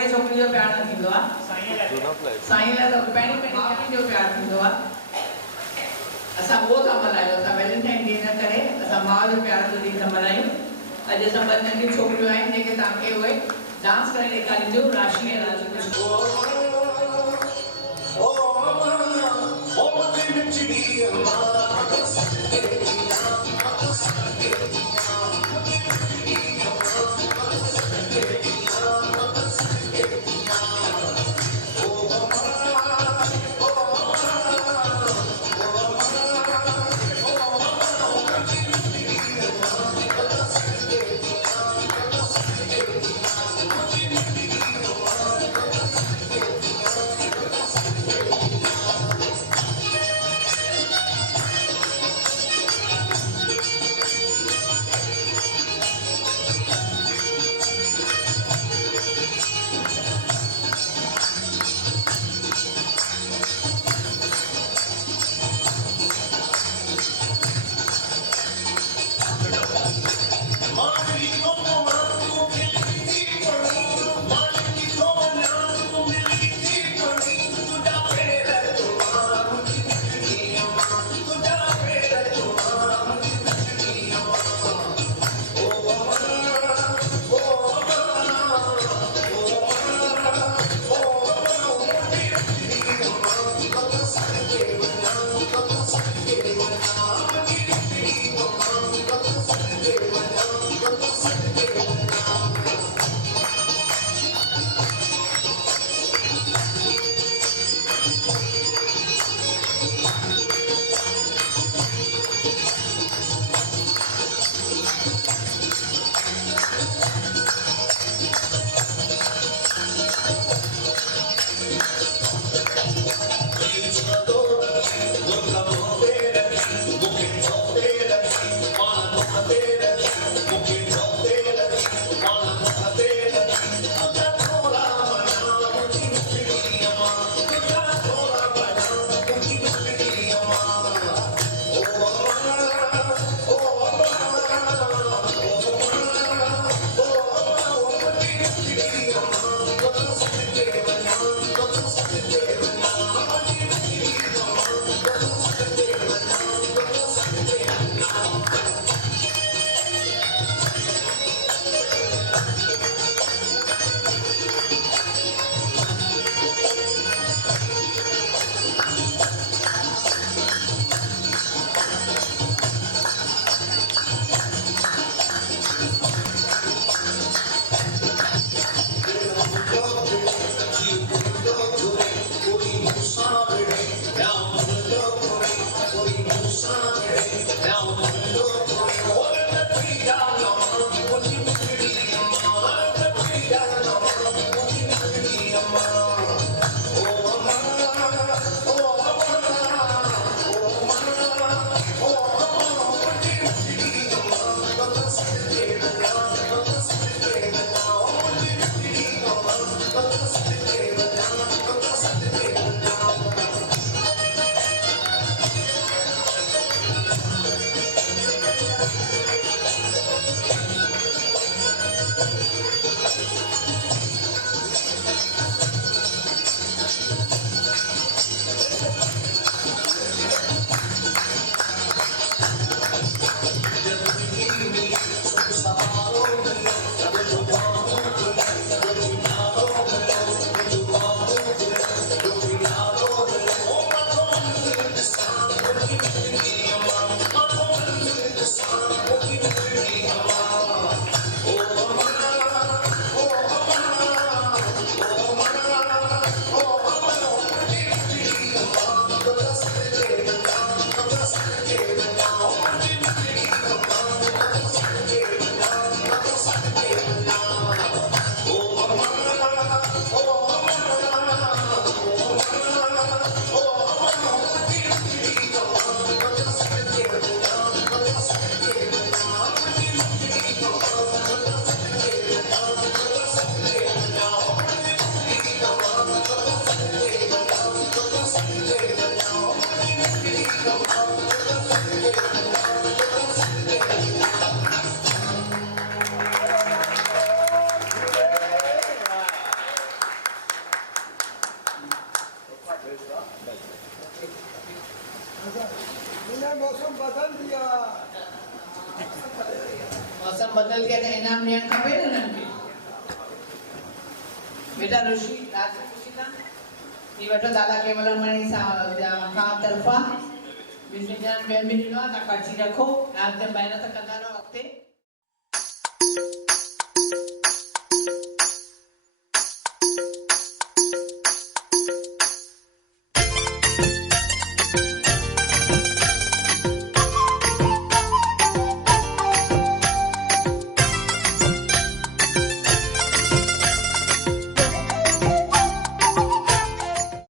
छोकिरे छोकिरी जो प्यार न थींदो आहे, साईं लाइ त पहिरीं माउ जो प्यार थींदो आहे। असां उहो था मल्हायूं, असां वैलेंटाइन डे न करे असां माउ जो प्यार जो ॾींहुं था मल्हायूं। अॼु असां ॿ नंढियूं छोकिरियूं आहिनि जेके तव्हांखे उहे डांस करे ॾेखारींदियूं राशि ऐं राजू। त इनाम ॾियणु खपे न उन्हनि खे। बेटा ऋषि रात में पूछी था ये वठो दादा केवलमणि खां तरफ़ां ॿियनि बि ॾिनो आहे, तव्हां पर्ची रखो, राति जो महिनत कंदा रहो अॻिते।